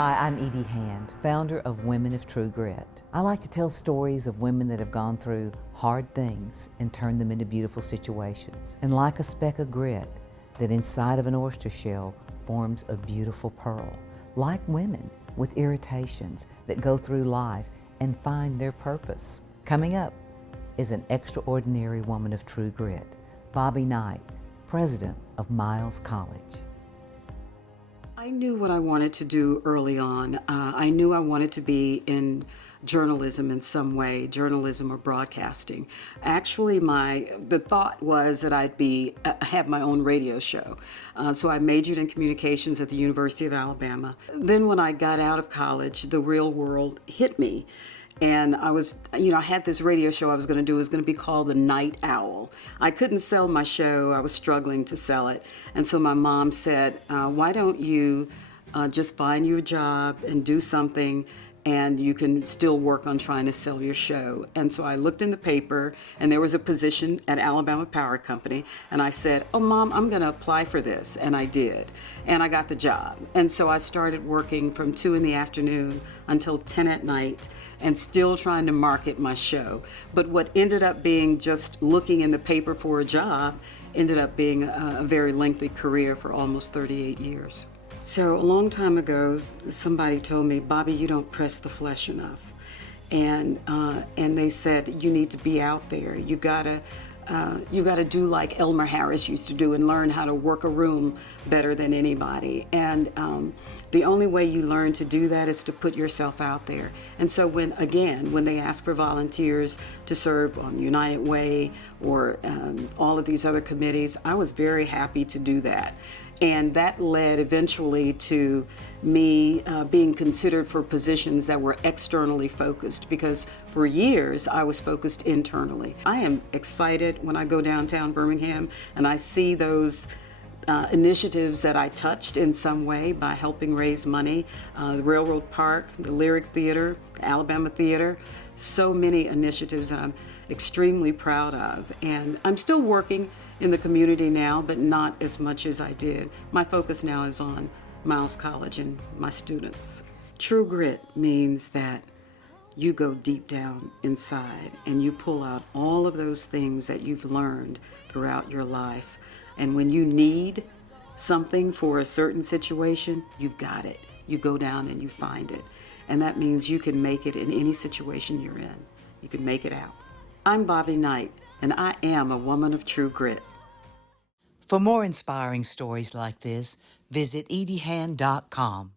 Hi, I'm Edie Hand, founder of Women of True Grit. I like to tell stories of women that have gone through hard things and turned them into beautiful situations. And like a speck of grit that inside of an oyster shell forms a beautiful pearl. Like women with irritations that go through life and find their purpose. Coming up is an extraordinary woman of true grit, Bobbie Knight, president of Miles College. I knew what I wanted to do early on. I knew I wanted to be in journalism in some way, journalism or broadcasting. Actually, the thought was that I'd have my own radio show. So I majored in communications at the University of Alabama. Then when I got out of college, the real world hit me. And I had this radio show I was going to do. It was going to be called The Night Owl. I couldn't sell my show. I was struggling to sell it. And so my mom said, why don't you just find you a job and do something, and you can still work on trying to sell your show. And so I looked in the paper, and there was a position at Alabama Power Company, and I said, oh, Mom, I'm going to apply for this. And I did. And I got the job. And so I started working from 2 in the afternoon until 10 at night, and still trying to market my show. But what ended up being just looking in the paper for a job ended up being a very lengthy career for almost 38 years. So a long time ago, somebody told me, Bobbie, you don't press the flesh enough. And they said, you need to be out there. You gotta do like Elmer Harris used to do and learn how to work a room better than anybody. And the only way you learn to do that is to put yourself out there. And so when they ask for volunteers to serve on United Way or all of these other committees, I was very happy to do that. And that led eventually to me being considered for positions that were externally focused, because for years I was focused internally. I am excited when I go downtown Birmingham and I see those initiatives that I touched in some way by helping raise money, the Railroad Park, the Lyric Theater, the Alabama Theater, so many initiatives that I'm extremely proud of. And I'm still working in the community now, but not as much as I did. My focus now is on Miles College and my students. True grit means that you go deep down inside and you pull out all of those things that you've learned throughout your life. And when you need something for a certain situation, you've got it. You go down and you find it. And that means you can make it in any situation you're in. You can make it out. I'm Bobbie Knight, and I am a woman of true grit. For more inspiring stories like this, visit ediehand.com.